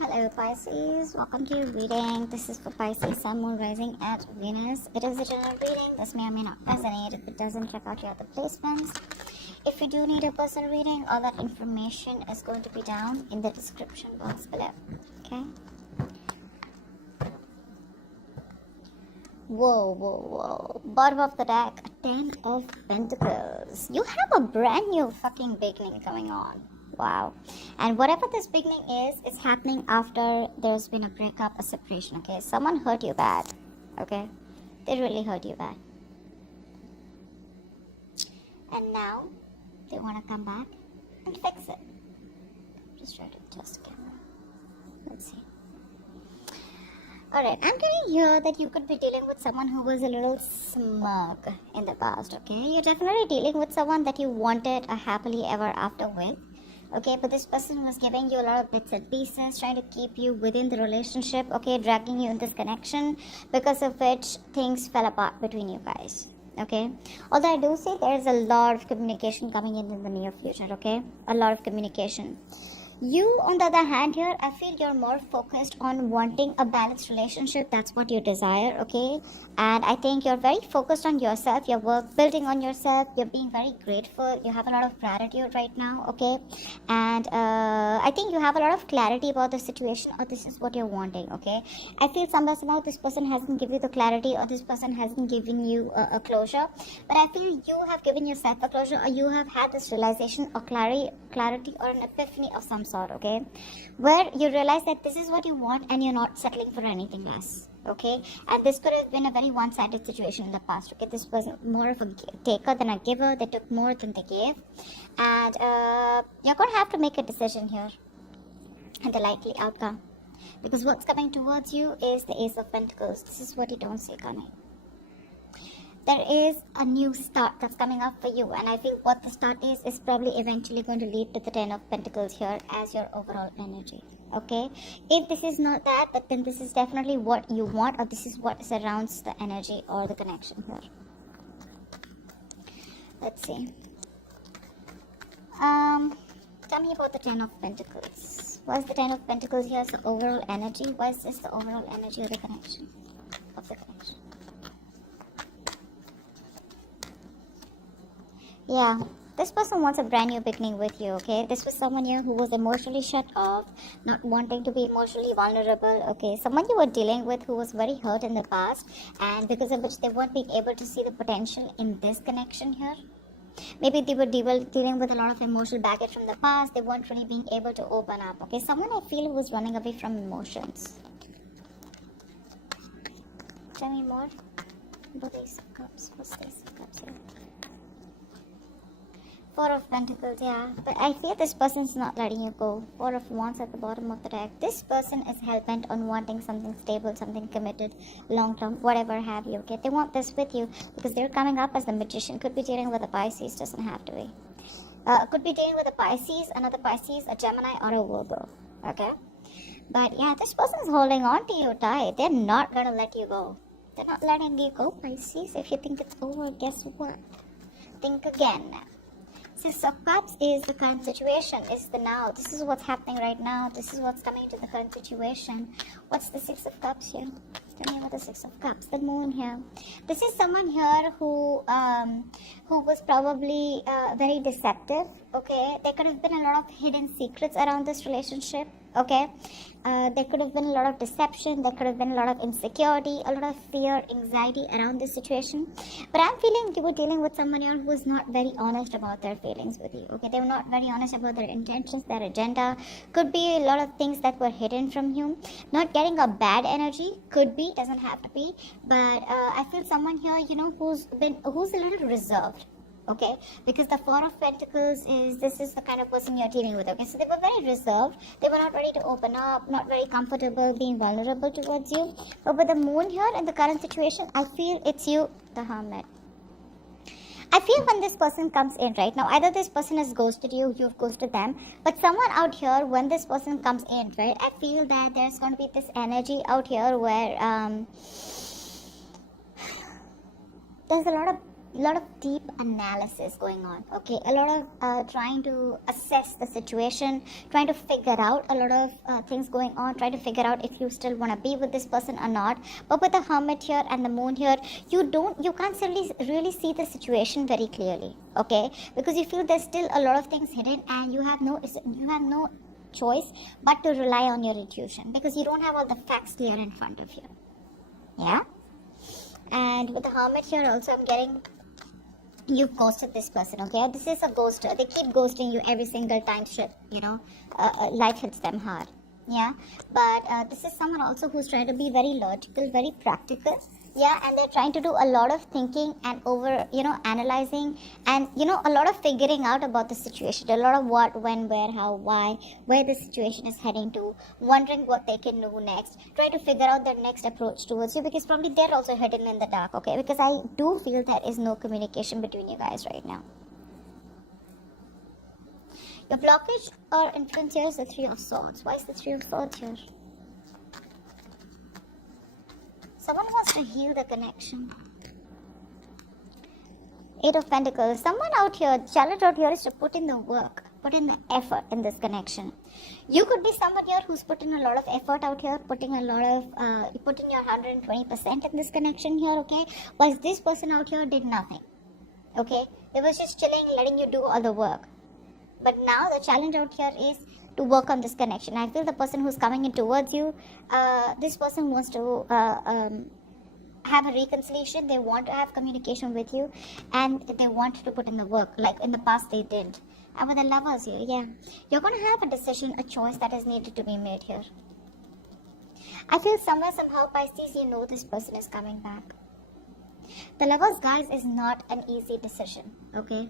Hello Pisces, welcome to your reading. This is for Pisces, Sun, Moon, Rising at Venus. It is a general reading. This may or may not resonate. If it doesn't, check out your other placements. If you do need a personal reading, all that information is going to be down in the description box below. Okay? Whoa. Bottom of the deck, 10 of Pentacles. You have a brand new fucking beginning coming on. Wow. And whatever this beginning is, it's happening after there's been a breakup, a separation, okay? Someone hurt you bad, okay? They really hurt you bad. And now, they want to come back and fix it. Just try to adjust the camera. Let's see. Alright, I'm getting here that you could be dealing with someone who was a little smug in the past, okay? You're definitely dealing with someone that you wanted a happily ever after with. Okay, but this person was giving you a lot of bits and pieces, trying to keep you within the relationship, okay, dragging you in this connection, because of which things fell apart between you guys, okay? Although I do see there is a lot of communication coming in the near future, okay? A lot of communication. You, on the other hand here, I feel you're more focused on wanting a balanced relationship. That's what you desire, okay? And I think you're very focused on yourself, your work, building on yourself. You're being very grateful. You have a lot of gratitude right now, okay? And I think you have a lot of clarity about the situation, or this is what you're wanting, okay? I feel somehow this person hasn't given you the clarity, or this person hasn't given you a closure. But I feel you have given yourself a closure, or you have had this realization or clarity or an epiphany of some sort, okay, where you realize that this is what you want and you're not settling for anything less, okay? And this could have been a very one-sided situation in the past, okay? This was more of a taker than a giver. They took more than they gave, and you're going to have to make a decision here, and the likely outcome, because what's coming towards you is the Ace of Pentacles. This is what you don't see coming. There is a new start that's coming up for you, and I feel what the start is probably eventually going to lead to the 10 of Pentacles here as your overall energy, okay? If this is not that, but then this is definitely what you want, or this is what surrounds the energy or the connection here. Let's see. Tell me about the 10 of Pentacles. Why is the 10 of Pentacles here as the overall energy? Why is this the overall energy of the connection? Yeah, this person wants a brand new beginning with you, okay? This was someone here who was emotionally shut off, not wanting to be emotionally vulnerable, okay? Someone you were dealing with who was very hurt in the past, and because of which they weren't being able to see the potential in this connection here. Maybe they were dealing with a lot of emotional baggage from the past. They weren't really being able to open up, okay? Someone I feel who was running away from emotions. Tell me more about the Ace of Cups. What's the Ace of Cups here? 4 of Pentacles, yeah. But I feel this person's not letting you go. 4 of Wands at the bottom of the deck. This person is hell-bent on wanting something stable, something committed, long-term, whatever have you, okay? They want this with you because they're coming up as the Magician. Could be dealing with a Pisces, doesn't have to be. Could be dealing with a Pisces, another Pisces, a Gemini, or a Virgo, okay? But yeah, this person is holding on to you tight. They're not going to let you go. They're not letting you go, Pisces. If you think it's over, guess what? Think again. 6 of Cups is the current situation, is the now. This is what's happening right now. This is what's coming to the current situation. What's the 6 of Cups here? Tell me about the 6 of Cups. The Moon here. This is someone here who was probably very deceptive, okay? There could have been a lot of hidden secrets around this relationship, okay? There could have been a lot of deception. There could have been a lot of insecurity, a lot of fear, anxiety around this situation. But I'm feeling you were dealing with someone here who was not very honest about their feelings with you, okay? They were not very honest about their intentions, their agenda. Could be a lot of things that were hidden from you. Not getting a bad energy, could be, doesn't have to be. But I feel someone here, you know, who's a little reserved, okay? Because the 4 of Pentacles this is the kind of person you're dealing with, okay? So they were very reserved. They were not ready to open up, not very comfortable being vulnerable towards you. But with the Moon here in the current situation, I feel it's you, the Hermit. I feel when this person comes in right now, either this person has ghosted you, you've ghosted them, but someone out here, when this person comes in, right, I feel that there's going to be this energy out here where there's a lot of A lot of deep analysis going on. Okay, a lot of trying to assess the situation, trying to figure out a lot of things going on, trying to figure out if you still want to be with this person or not. But with the hermit here and the moon here, you can't really see the situation very clearly. Okay, because you feel there's still a lot of things hidden, and you have no choice but to rely on your intuition, because you don't have all the facts clear in front of you. Yeah. And with the hermit here also, I'm getting you've ghosted this person. Okay, this is a ghoster. They keep ghosting you every single time life hits them hard. Yeah, but this is someone also who's trying to be very logical, very practical. Yeah, and they're trying to do a lot of thinking and analyzing, and a lot of figuring out about the situation, a lot of what, when, where, how, why, where the situation is heading to, wondering what they can do next, trying to figure out their next approach towards you, because probably they're also hidden in the dark. Okay, because I do feel there is no communication between you guys right now. Your blockage or influence here is the Three of Swords. Why is the Three of Swords here? Someone wants to heal the connection. Eight of Pentacles. Someone out here, challenge out here is to put in the work, put in the effort in this connection. You could be someone here who's put in a lot of effort out here, putting a lot of, you put in your 120% in this connection here, okay? Whilst this person out here did nothing, okay? They was just chilling, letting you do all the work. But now the challenge out here is to work on this connection. I feel the person who's coming in towards you, this person wants to have a reconciliation. They want to have communication with you, and they want to put in the work. Like in the past they didn't. And with the Lovers here, yeah, you're going to have a decision, a choice that is needed to be made here. I feel somewhere, somehow, Pisces, you know this person is coming back. The Lovers, guys, is not an easy decision, okay?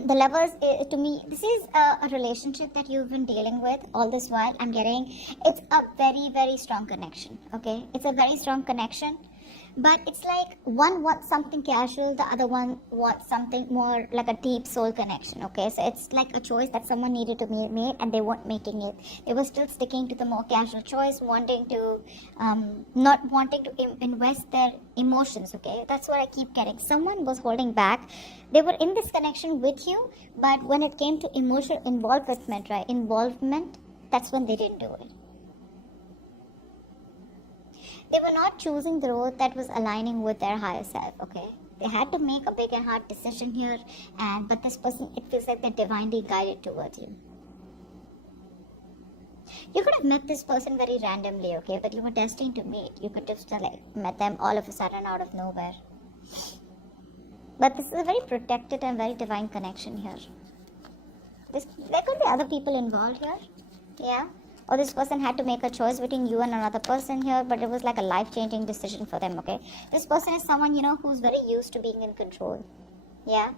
The Lovers, to me, this is a relationship that you've been dealing with all this while. I'm getting it's a very, very strong connection. Okay, it's a very strong connection, but it's like one wants something casual, the other one wants something more like a deep soul connection. Okay, so it's like a choice that someone needed to be made, and they weren't making it. They were still sticking to the more casual choice, wanting to not wanting to invest their emotions. Okay, that's what I keep getting. Someone was holding back. They were in this connection with you, but when it came to emotional involvement, that's when they didn't do it. They were not choosing the road that was aligning with their higher self, okay? They had to make a big and hard decision here, but this person, it feels like they're divinely guided towards you. You could have met this person very randomly, okay? But you were destined to meet. You could have met them all of a sudden out of nowhere. But this is a very protected and very divine connection here. There could be other people involved here, yeah? Or this person had to make a choice between you and another person here, but it was like a life-changing decision for them, okay? This person is someone, who's very used to being in control, yeah?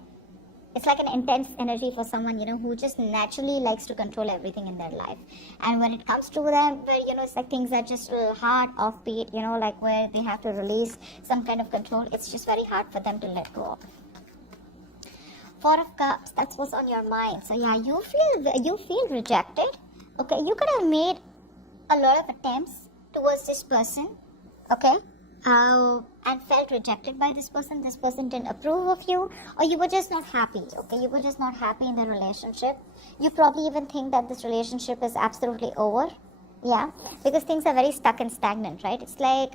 It's like an intense energy for someone, who just naturally likes to control everything in their life. And when it comes to them, where, it's like things are just hard, offbeat, like where they have to release some kind of control, it's just very hard for them to let go of. Four of Cups, that's what's on your mind. So yeah, you feel rejected. Okay, you could have made a lot of attempts towards this person, okay, and felt rejected by this person. This person didn't approve of you, or you were just not happy, okay? You were just not happy in the relationship. You probably even think that this relationship is absolutely over, yeah, because things are very stuck and stagnant, right? It's like,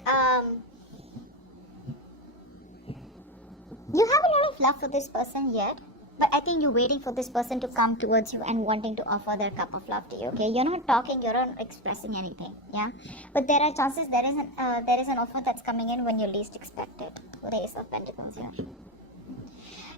you have a lot of love for this person yet, but I think you're waiting for this person to come towards you and wanting to offer their cup of love to you, okay? You're not talking, you're not expressing anything, yeah? But there are chances there is an offer that's coming in when you least expect it. With the Ace of Pentacles here.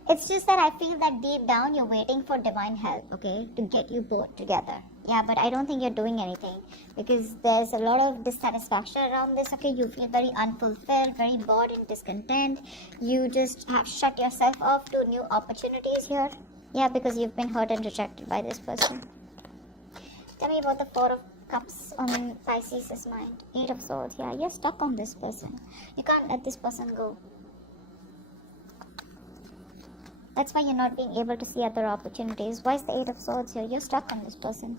It's just that I feel that deep down you're waiting for divine help, okay? To get you both together. Yeah, but I don't think you're doing anything, because there's a lot of dissatisfaction around this, okay? You feel very unfulfilled, very bored and discontent. You just have shut yourself off to new opportunities here. Yeah, because you've been hurt and rejected by this person. Tell me about the Four of Cups on Pisces' mind. Eight of Swords. Yeah, you're stuck on this person. You can't let this person go. That's why you're not being able to see other opportunities. Why is the Eight of Swords here? You're stuck on this person.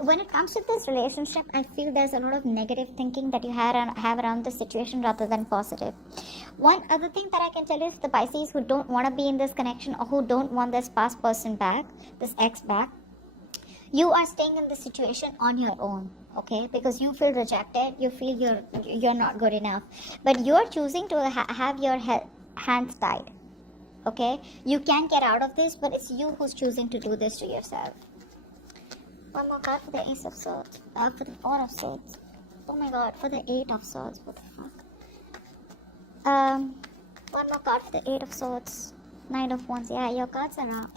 when it comes to this relationship, I feel there's a lot of negative thinking that you have around the situation rather than positive. One other thing that I can tell you is the Pisces who don't want to be in this connection or who don't want this past person back, this ex back, you are staying in this situation on your own, okay? Because you feel rejected, you feel you're not good enough, but you're choosing to have your hands tied, okay? You can get out of this, but it's you who's choosing to do this to yourself. One more card for the Ace of Swords, for the Four of Swords. Oh my god, for the Eight of Swords, what the fuck? One more card for the Eight of Swords, Nine of Wands. Yeah, your cards are up.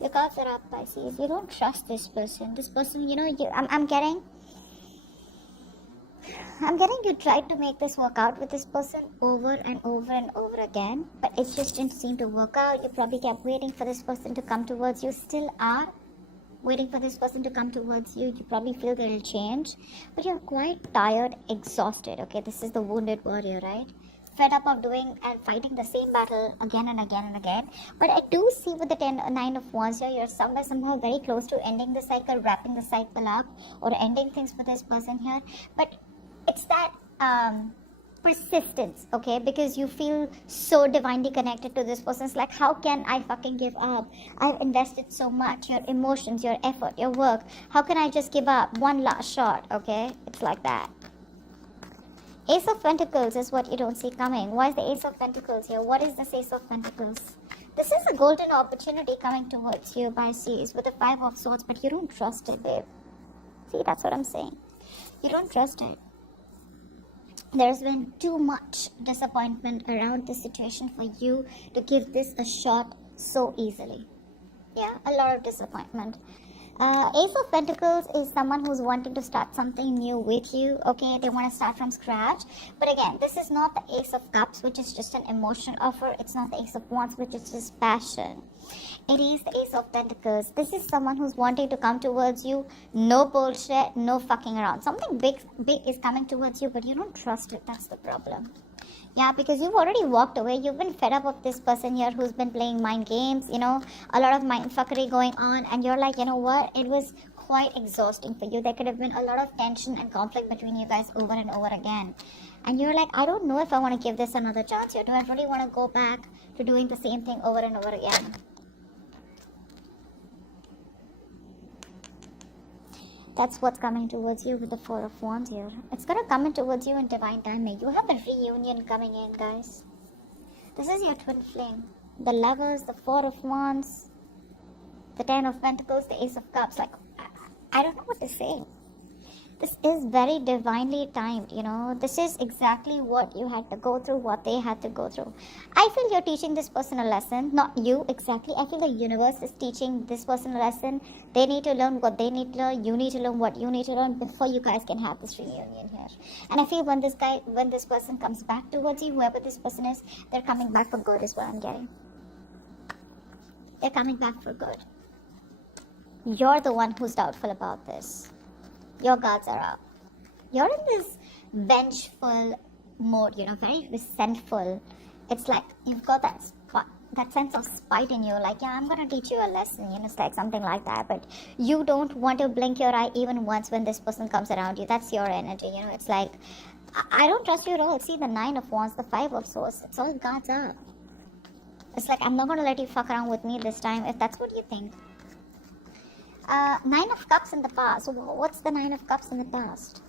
Your cards are up, Pisces. You don't trust this person. This person, you know, I'm getting you tried to make this work out with this person over and over and over again, but it just didn't seem to work out. You probably kept waiting for this person to come towards you. Still are waiting for this person to come towards you. You probably feel they'll change, but you're quite tired, exhausted, okay? This is the wounded warrior, right? Fed up of doing and fighting the same battle again and again and again. But I do see with the Nine of Wands here, you're somehow very close to ending the cycle, wrapping the cycle up, or ending things with this person here. But it's that persistence, okay? Because you feel so divinely connected to this person. It's like, how can I fucking give up? I've invested so much, your emotions, your effort, your work. How can I just give up? One last shot, okay? It's like that. Ace of Pentacles is what you don't see coming. Why is the Ace of Pentacles here? What is this Ace of Pentacles? This is a golden opportunity coming towards you, Pisces, with the Five of Swords, but you don't trust it, babe. See, that's what I'm saying. You don't trust it. There's been too much disappointment around this situation for you to give this a shot so easily. Yeah, a lot of disappointment. Ace of Pentacles is someone who's wanting to start something new with you, okay? They want to start from scratch. But again, this is not the Ace of Cups, which is just an emotional offer. It's not the Ace of Wands, which is just passion. It is the Ace of Pentacles. This is someone who's wanting to come towards you. No bullshit, no fucking around. Something big is coming towards you, but you don't trust it. That's the problem. Yeah, because you've already walked away. You've been fed up of this person here who's been playing mind games, you know, a lot of mind fuckery going on. And you're like, you know what? It was quite exhausting for you. There could have been a lot of tension and conflict between you guys over and over again. And you're like, I don't know if I want to give this another chance here. Do I really want to go back to doing the same thing over and over again? That's what's coming towards you with the Four of Wands here. It's going to come in towards you in divine timing. You have a reunion coming in, guys. This is your twin flame. The Lovers, the Four of Wands, the Ten of Pentacles, the Ace of Cups. Like, I don't know what to say. This is very divinely timed, you know. This is exactly what you had to go through, what they had to go through. I feel you're teaching this person a lesson. Not you exactly. I feel the universe is teaching this person a lesson. They need to learn what they need to learn. You need to learn what you need to learn before you guys can have this reunion here. And I feel when this person comes back towards you, whoever this person is, they're coming back for good is what I'm getting. They're coming back for good. You're the one who's doubtful about this. Your guards are up. You're in this vengeful mode, you know, very resentful. It's like you've got that sense of spite in you, like, yeah, I'm going to teach you a lesson, you know, it's like something like that. But you don't want to blink your eye even once when this person comes around you. That's your energy, you know. It's like, I don't trust you at all. See, the Nine of Wands, the Five of Swords, it's all guards up. It's like, I'm not going to let you fuck around with me this time, if that's what you think. Nine of Cups in the past. So what's the Nine of Cups in the past?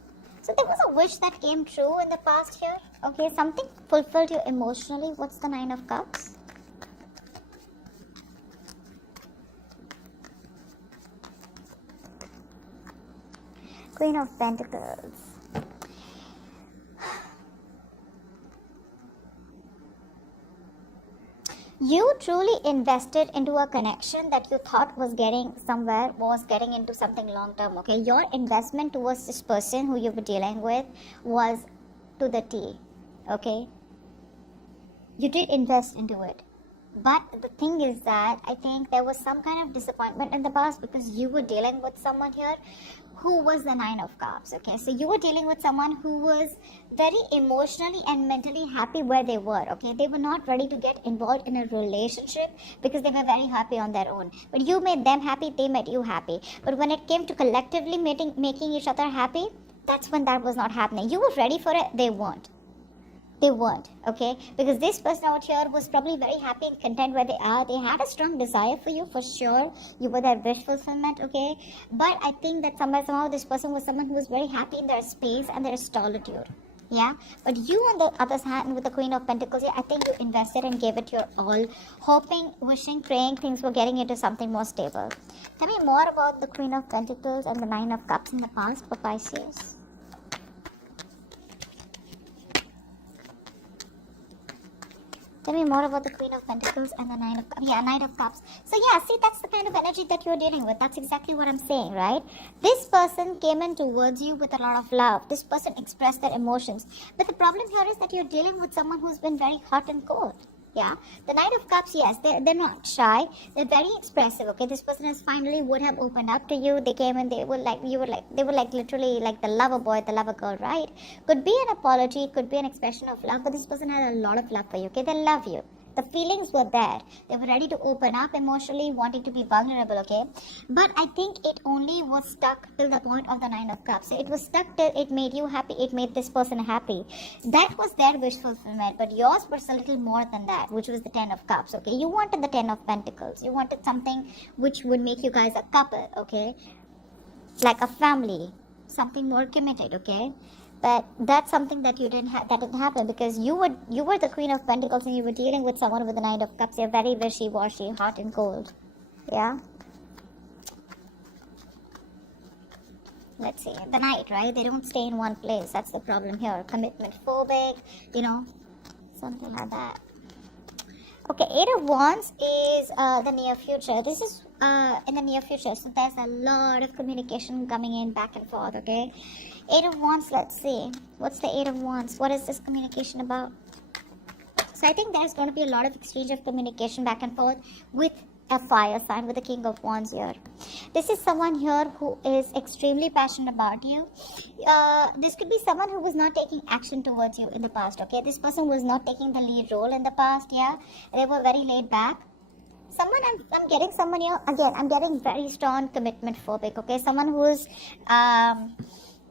So there was a wish that came true in the past here. Okay, something fulfilled you emotionally. What's the Nine of Cups? Queen of Pentacles. You truly invested into a connection that you thought was getting somewhere, was getting into something long term, okay? Your investment towards this person who you were dealing with was to the T, okay? You did invest into it. But the thing is that I think there was some kind of disappointment in the past because you were dealing with someone here who was the Nine of Cups. Okay, so you were dealing with someone who was very emotionally and mentally happy where they were. Okay, they were not ready to get involved in a relationship because they were very happy on their own. But you made them happy, they made you happy. But when it came to collectively making each other happy, that's when that was not happening. You were ready for it, they weren't. They weren't, okay? Because this person out here was probably very happy and content where they are. They had a strong desire for you, for sure. You were their wish fulfillment, okay? But I think that somehow this person was someone who was very happy in their space and their solitude. Yeah, but you on the other hand with the Queen of Pentacles, I think you invested and gave it your all, hoping, wishing, praying things were getting into something more stable. Tell me more about the Queen of Pentacles and the Nine of Cups in the past for Pisces. Tell me more about the Queen of Pentacles and the Knight of Cups. So yeah, see, that's the kind of energy that you're dealing with. That's exactly what I'm saying, right? This person came in towards you with a lot of love. This person expressed their emotions. But the problem here is that you're dealing with someone who's been very hot and cold. Yeah, the Knight of Cups, yes, they're not shy. They're very expressive, okay? This person has finally would have opened up to you. They came and they were like literally like the lover boy, the lover girl, right? Could be an apology, could be an expression of love, but this person had a lot of love for you, okay? They love you. The feelings were there. They were ready to open up emotionally, wanting to be vulnerable, okay? But I think it only was stuck till the point of the Nine of Cups. It was stuck till it made you happy, it made this person happy. That was their wish fulfillment, but yours was a little more than that, which was the Ten of Cups, okay? You wanted the Ten of Pentacles. You wanted something which would make you guys a couple, okay? Like a family, something more committed, okay? But that's something that that didn't happen because you were the Queen of Pentacles and you were dealing with someone with the Knight of Cups. You're very wishy-washy, hot and cold. Yeah. Let's see. The Knight, right? They don't stay in one place. That's the problem here. Commitment phobic, something like that. Okay, Eight of Wands is the near future. This is in the near future. So there's a lot of communication coming in back and forth, okay? Eight of Wands, let's see. What's the Eight of Wands? What is this communication about? So I think there's going to be a lot of exchange of communication back and forth with a fire sign, with the King of Wands here. This is someone here who is extremely passionate about you. This could be someone who was not taking action towards you in the past, okay? This person was not taking the lead role in the past, yeah? They were very laid back. Someone, I'm getting someone here, again, I'm getting very strong commitment phobic, okay? Someone who's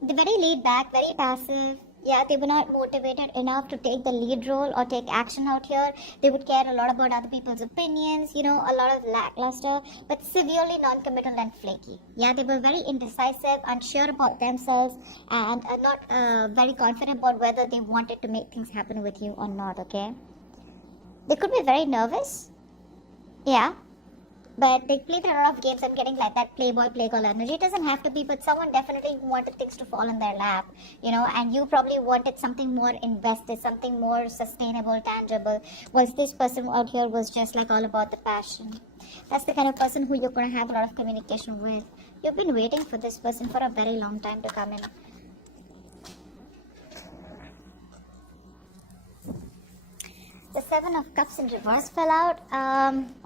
they're very laid back, very passive. Yeah, they were not motivated enough to take the lead role or take action out here. They would care a lot about other people's opinions, a lot of lackluster, but severely non-committal and flaky. Yeah, they were very indecisive, unsure about themselves, and not very confident about whether they wanted to make things happen with you or not, okay? They could be very nervous. Yeah. But they played a lot of games. I'm getting like that playboy, playgirl energy. It doesn't have to be, but someone definitely wanted things to fall in their lap, and you probably wanted something more invested, something more sustainable, tangible. Whilst this person out here was just like all about the passion. That's the kind of person who you're going to have a lot of communication with. You've been waiting for this person for a very long time to come in. The Seven of Cups in reverse fell out.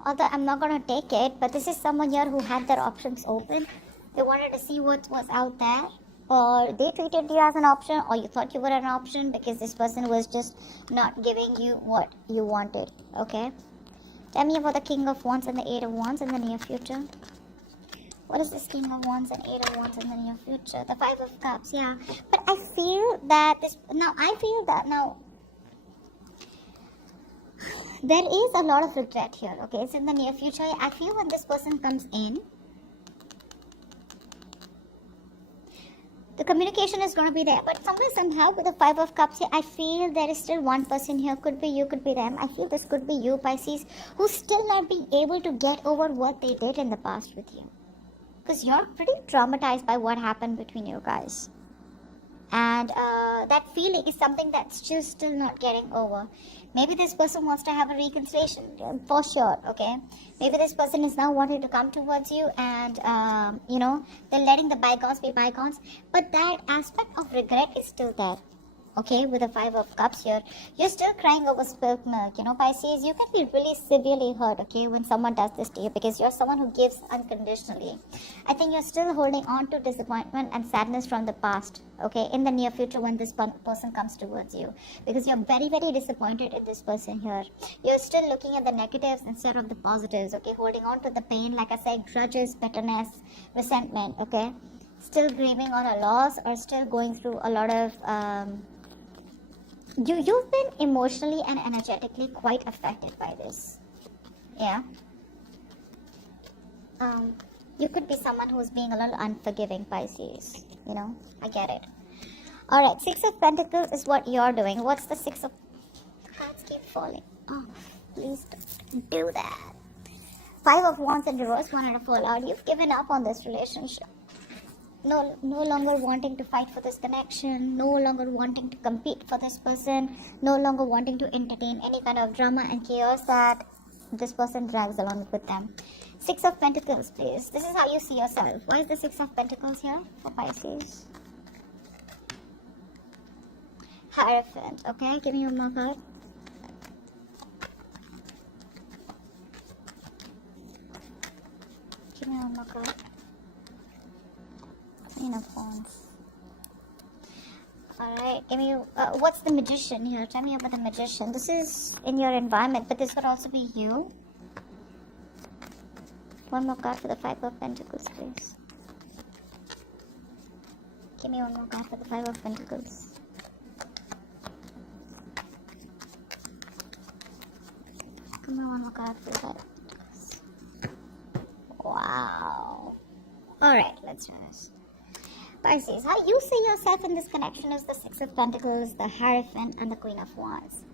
Although I'm not going to take it, but this is someone here who had their options open. They wanted to see what was out there, or they treated you as an option, or you thought you were an option because this person was just not giving you what you wanted, okay? Tell me about the King of Wands and the Eight of Wands in the near future. What is this King of Wands and Eight of Wands in the near future? The Five of Cups, yeah. But I feel that there is a lot of regret here, okay? It's in the near future. I feel when this person comes in, the communication is going to be there. But somehow, with the Five of Cups here, I feel there is still one person here. Could be you, could be them. I feel this could be you, Pisces, who's still not being able to get over what they did in the past with you. Because you're pretty traumatized by what happened between you guys. And that feeling is something that's just still not getting over. Maybe this person wants to have a reconciliation, for sure, okay? Maybe this person is now wanting to come towards you and, they're letting the bygones be bygones. But that aspect of regret is still there. okay, with the 5 of cups here. You're still crying over spilt milk, Pisces. You can be really severely hurt, okay, when someone does this to you, because you're someone who gives unconditionally. I think you're still holding on to disappointment and sadness from the past, okay, in the near future when this person comes towards you, because you're very, very disappointed in this person here. You're still looking at the negatives instead of the positives, okay, holding on to the pain, like I said, grudges, bitterness, resentment, okay, still grieving on a loss, or still going through a lot of you've been emotionally and energetically quite affected by this. Yeah. You could be someone who's being a little unforgiving, Pisces. I get it. Alright, 6 of Pentacles is what you're doing. What's the 6 of... Cards keep falling. Oh, please don't do that. 5 of Wands in reverse wanted to fall out. You've given up on this relationship. No longer wanting to fight for this connection, no longer wanting to compete for this person, no longer wanting to entertain any kind of drama and chaos that this person drags along with them. 6 of Pentacles, please. This is how you see yourself. Why is the 6 of Pentacles here for Pisces? Hierophant. Okay, give me one more card. Give me one more card. Queen of Wands. Alright, give me... what's the Magician here? Tell me about the Magician. This is in your environment, but this could also be you. One more card for the 5 of Pentacles, please. Give me one more card for the 5 of Pentacles. Give me one more card for the 5 of Pentacles. Wow. Alright, let's try this. Pisces, how you see yourself in this connection is the 6 of Pentacles, the Hierophant, and the Queen of Wands.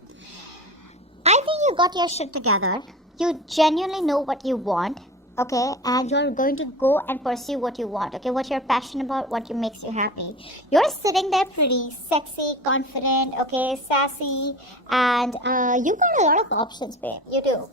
I think you got your shit together. You genuinely know what you want, okay? And you're going to go and pursue what you want, okay? What you're passionate about, what makes you happy. You're sitting there pretty sexy, confident, okay? Sassy, and you got a lot of options, babe. You do.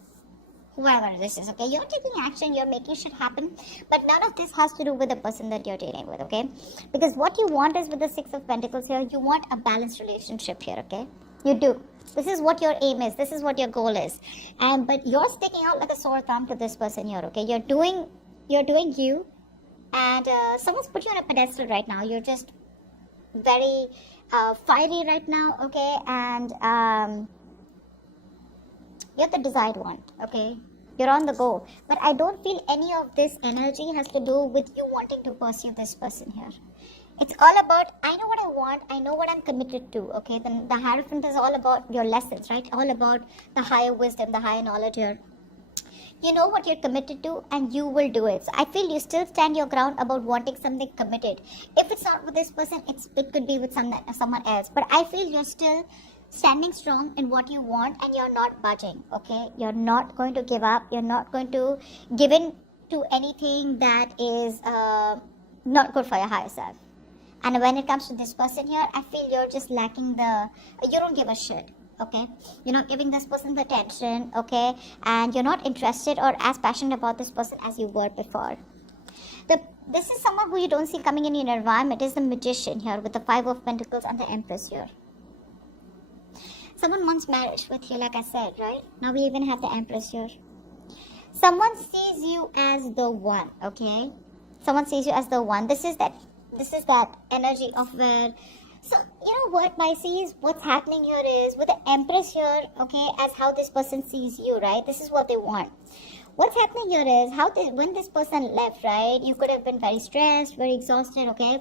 Whoever this is, okay? You're taking action, you're making shit happen, but none of this has to do with the person that you're dealing with, okay? Because what you want is, with the 6 of Pentacles here, you want a balanced relationship here, okay? You do. This is what your aim is. This is what your goal is. But you're sticking out like a sore thumb to this person here, okay? You're doing you, and someone's put you on a pedestal right now. You're just very fiery right now, okay? And you're the desired one, okay? You're on the go. But I don't feel any of this energy has to do with you wanting to pursue this person here. It's all about, I know what I want, I know what I'm committed to, okay? Then the Hierophant is all about your lessons, right? All about the higher wisdom, the higher knowledge here. You know what you're committed to, and you will do it. So I feel you still stand your ground about wanting something committed. If it's not with this person, it could be with someone else. But I feel you're still standing strong in what you want, and you're not budging, okay? You're not going to give up. You're not going to give in to anything that is not good for your higher self. And when it comes to this person here, I feel you're just lacking you don't give a shit, okay? You're not giving this person the attention, okay? And you're not interested or as passionate about this person as you were before. This is someone who you don't see coming in your environment. Is the Magician here with the 5 of Pentacles and the Empress here. Someone wants marriage with you, like I said, right? Now we even have the Empress here. Someone sees you as the one, okay? Someone sees you as the one. This is that energy of where... So, you know what, Pisces? What's happening here is, with the Empress here, okay, as how this person sees you, right? This is what they want. What's happening here is, when this person left, right, you could have been very stressed, very exhausted, okay?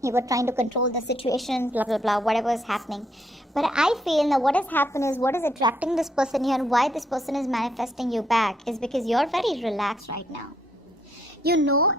You were trying to control the situation, blah, blah, blah, whatever is happening. But I feel now what has happened is, what is attracting this person here, and why this person is manifesting you back, is because you're very relaxed right now. You know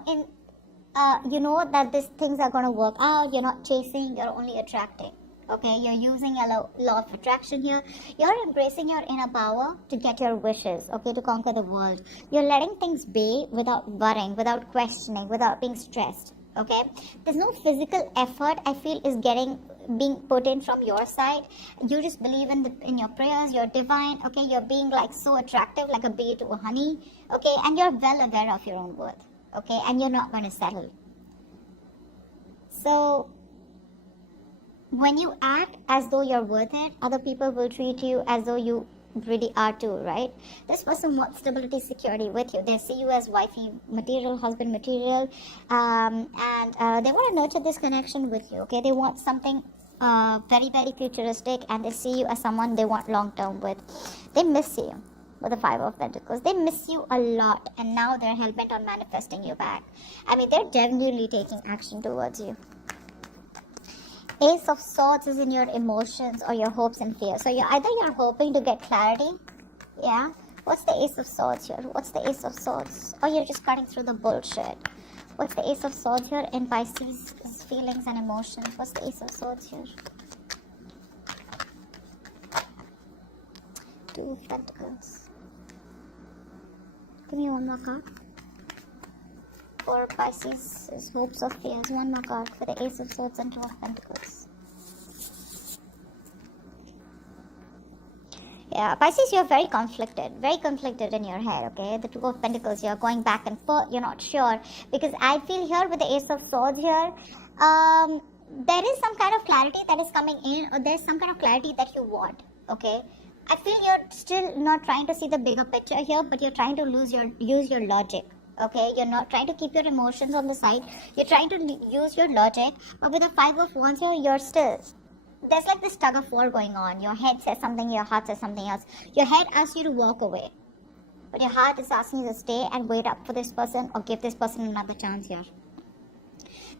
that these things are going to work out. You're not chasing, you're only attracting. Okay, you're using a law of attraction here. You're embracing your inner power to get your wishes, okay, to conquer the world. You're letting things be without worrying, without questioning, without being stressed. Okay, there's no physical effort, I feel, is being put in from your side. You just believe in your prayers. You're divine, okay? You're being like so attractive, like a bee to a honey, okay? And you're well aware of your own worth, okay? And you're not going to settle. So when you act as though you're worth it, other people will treat you as though you really are too, right? This person wants stability, security with you. They see you as wifey material, husband material, and they want to nurture this connection with you, okay? They want something very, very futuristic, and they see you as someone they want long term with. They miss you with the Five of Pentacles. They miss you a lot, and now they're hell-bent on manifesting you back. I mean, they're genuinely taking action towards you. Ace of Swords is in your emotions or your hopes and fears. So you're hoping to get clarity. Yeah. What's the Ace of Swords here? What's the Ace of Swords? Or you're just cutting through the bullshit. What's the Ace of Swords here in Pisces' feelings and emotions? What's the Ace of Swords here? Two of Pentacles. Give me one more card. For Pisces' hopes or fears. One more card for the Ace of Swords and Two of Pentacles. Yeah, Pisces, you're very conflicted in your head, okay? The Two of Pentacles, you're going back and forth, you're not sure. Because I feel here with the Ace of Swords here, there is some kind of clarity that is coming in, or there's some kind of clarity that you want, okay? I feel you're still not trying to see the bigger picture here, but you're trying to use your logic. Okay, you're not trying to keep your emotions on the side. You're trying to use your logic. But with the Five of Wands here, you're still... There's like this tug of war going on. Your head says something, your heart says something else. Your head asks you to walk away. But your heart is asking you to stay and wait up for this person or give this person another chance here.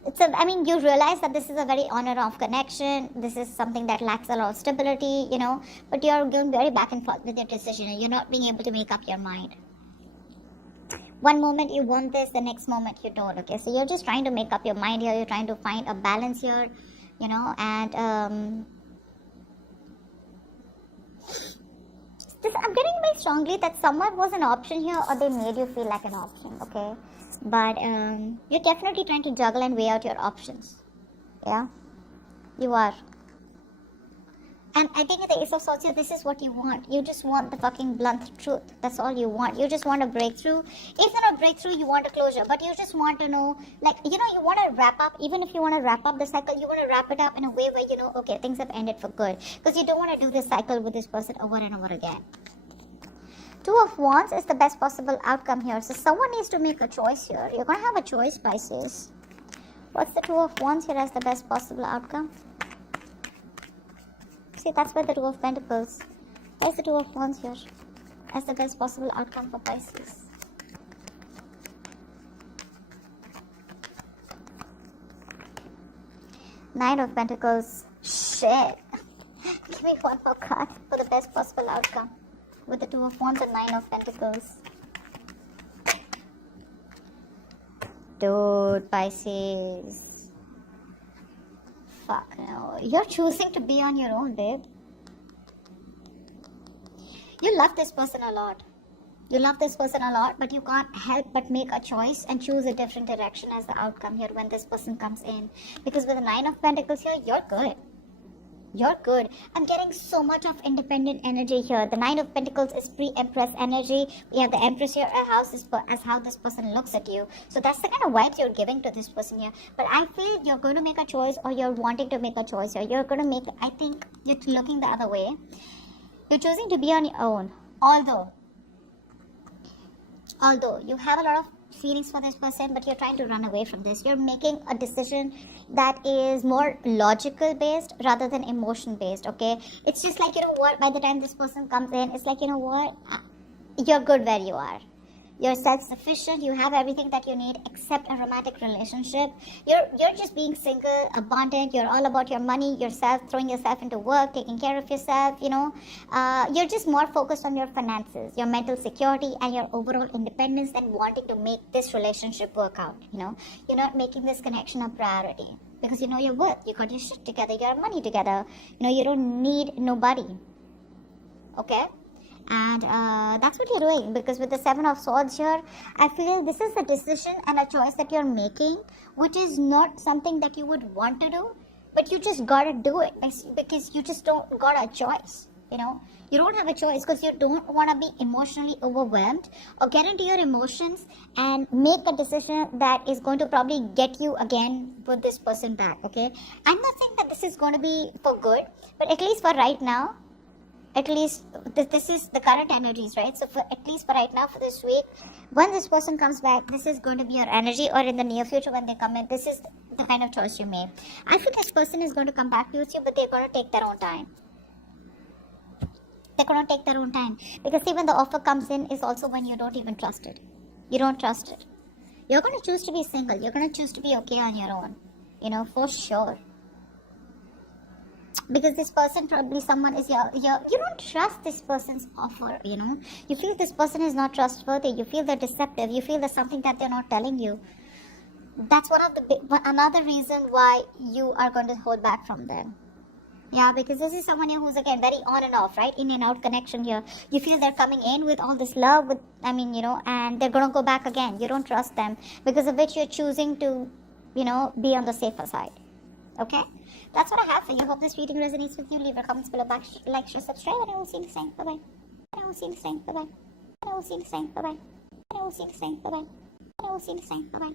You realize that this is a very on-and-off connection. This is something that lacks a lot of stability, you know. But you're going very back and forth with your decision. And you're not being able to make up your mind. One moment you want this, the next moment you don't, okay? So you're just trying to make up your mind here. You're trying to find a balance here, you know, and I'm getting very strongly that someone was an option here or they made you feel like an option, okay? But you're definitely trying to juggle and weigh out your options, yeah? You are. And I think with the Ace of Swords here, this is what you want. You just want the fucking blunt truth. That's all you want. You just want a breakthrough. If not a breakthrough, you want a closure. But you just want to know, like, you know, you want to wrap up. Even if you want to wrap up the cycle, you want to wrap it up in a way where, you know, okay, things have ended for good. Because you don't want to do this cycle with this person over and over again. Two of Wands is the best possible outcome here. So someone needs to make a choice here. You're going to have a choice, Pisces. What's the Two of Wands here as the best possible outcome? See, that's where the Two of Pentacles. There's the Two of Wands here as the best possible outcome for Pisces. Nine of Pentacles. Shit. Give me one more card for the best possible outcome with the Two of Wands and Nine of Pentacles. Dude, Pisces. Fuck no. You're choosing to be on your own, babe. You love this person a lot. You love this person a lot, but you can't help but make a choice and choose a different direction as the outcome here when this person comes in. Because with the Nine of Pentacles here, you're good. You're good. I'm getting so much of independent energy here. The Nine of Pentacles is pre-Empress energy. We have the Empress here as how this person looks at you. So that's the kind of vibes you're giving to this person here. But I feel you're going to make a choice, or you're wanting to make a choice here. You're going to make, I think you're looking the other way. You're choosing to be on your own. Although you have a lot of feelings for this person, but you're trying to run away from this. You're making a decision that is more logical based rather than emotion based, okay? It's just like, you know what, by the time this person comes in, it's like, you know what, you're good where you are. You're self-sufficient. You have everything that you need except a romantic relationship. You're just being single, abundant. You're all about your money, yourself, throwing yourself into work, taking care of yourself, you know. You're just more focused on your finances, your mental security, and your overall independence than wanting to make this relationship work out, you know. You're not making this connection a priority because you know your worth. You got your shit together. You have money together. You know, you don't need nobody. Okay? And that's what you're doing, because with the Seven of Swords here, I feel this is a decision and a choice that you're making, which is not something that you would want to do, but you just gotta do it because you just don't got a choice. You don't have a choice because you don't want to be emotionally overwhelmed or get into your emotions and make a decision that is going to probably get you again put this person back. Okay, I'm not saying that this is going to be for good, but at least for right now, at least this is the current energies, right? So for at least for right now, for this week, when this person comes back, this is going to be your energy, or in the near future when they come in, this is the kind of choice you made. I feel this person is going to come back to you, but they're going to take their own time. They're going to take their own time, because see, when the offer comes in is also when you don't even trust it. You don't trust it. You're going to choose to be single. You're going to choose to be okay on your own, for sure. Because this person, probably someone is here, you don't trust this person's offer. You feel this person is not trustworthy. You feel they're deceptive. You feel there's something that they're not telling you. That's another reason why you are going to hold back from them. Yeah, because this is someone here who's, again, very on and off, right? In and out connection here. You feel they're coming in with all this love, and they're going to go back again. You don't trust them, because of which you're choosing to, be on the safer side. Okay? That's what I have for you. Hope this reading resonates with you. Leave your comments below, like, share, subscribe, and I will see you next time. Bye-bye. I will see you next time. Bye-bye. I will see you next time. Bye-bye. I will see you next time. Bye-bye. I will see you next time. Bye-bye.